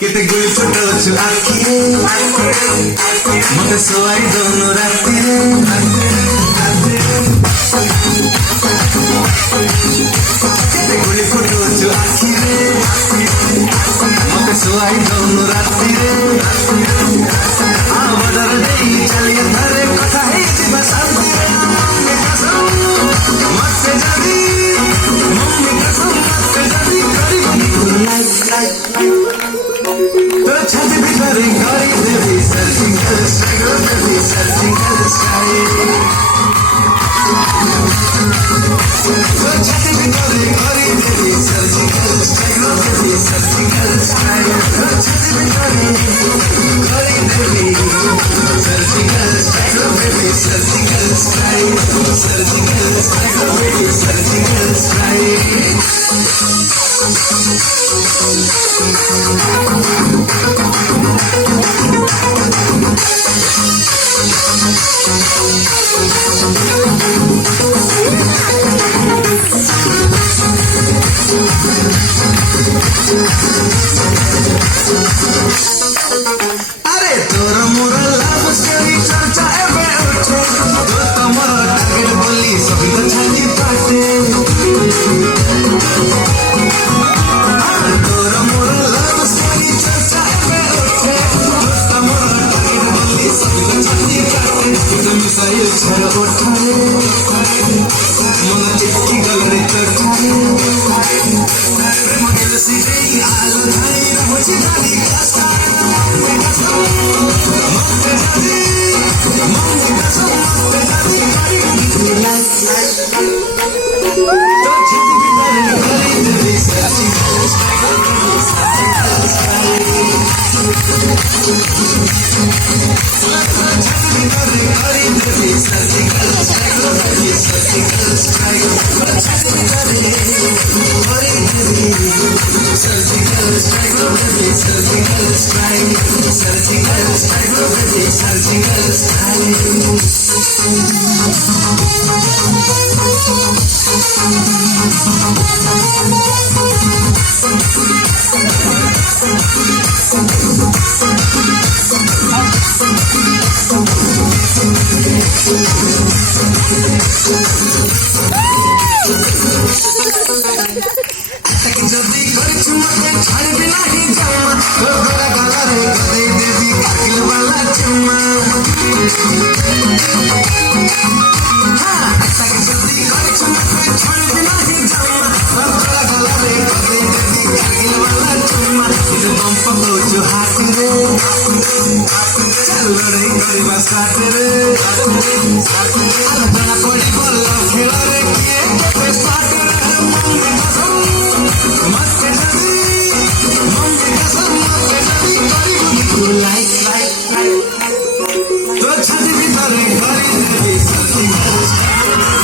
କେତେ ଗୁଳି ଫୁଟଉଛୁ ଆଖିରେ ମତେ ଶୋଆଇ ଦଉନୁ ରାତିରେ କେତେ ଗୁଳି ଫୁଟଉଛୁ ଆଖିରେ ମତେ ଶୋଆଇ ଦଉନୁ ରାତିରେ ବଦର ଦେଇ ଚାଲିଏ ଧରେ କଥା ହେଇଯିବା ଶାନ୍ତିରେ ମତେ ଯଦି ମମ୍ମି କସମ ମତେ ଯଦି କରିବନି तो छत भितर गरी देवी सर्जिकल स्ट्राइक देवी सर्जिकल स्ट्राइक तो छत भितर गरी देवी सर्जिकल स्ट्राइक देवी सर्जिकल स्ट्राइक तो छत भितर गरी देवी सर्जिकल स्ट्राइक देवी सर्जिकल स्ट्राइक सर्जिकल स्ट्राइक देवी सर्जिकल स्ट्राइक अरे तोर मोर लाभ स्टोरी चर्चा एबे उठे तो तमर टार्गेट बोली सभी तो छाती पाटे तोर मोर लाभ स्टोरी चर्चा एबे उठे तो तमर टार्गेट बोली सभी तो छाती पाटे तुम सही छर उठाए मन चिट्ठी गलरे चढ़ाए प्रेम के सीधे आल धाई रहोची गाली कासाए जल्दी कर चुम्मा छाड़ बिना ही जमा तो गोरा गला रे गदे देवी काकिल वाला चुम्मा जल्दी कर चुम्मा छाड़ बिना ही जमा तो गोरा गला रे गदे देवी काकिल वाला चुम्मा इधर बम पको जो हाथ रे चल रे गरीबा साथ रे बड़ा कोड़ी बोला खेल रे के पे साथ रे मम्मी कसम मस्ते जदी मम्मी कसम मस्ते जदी करी लाइक तो छाती भीतर गरी देवी सर्जिकल स्ट्राइक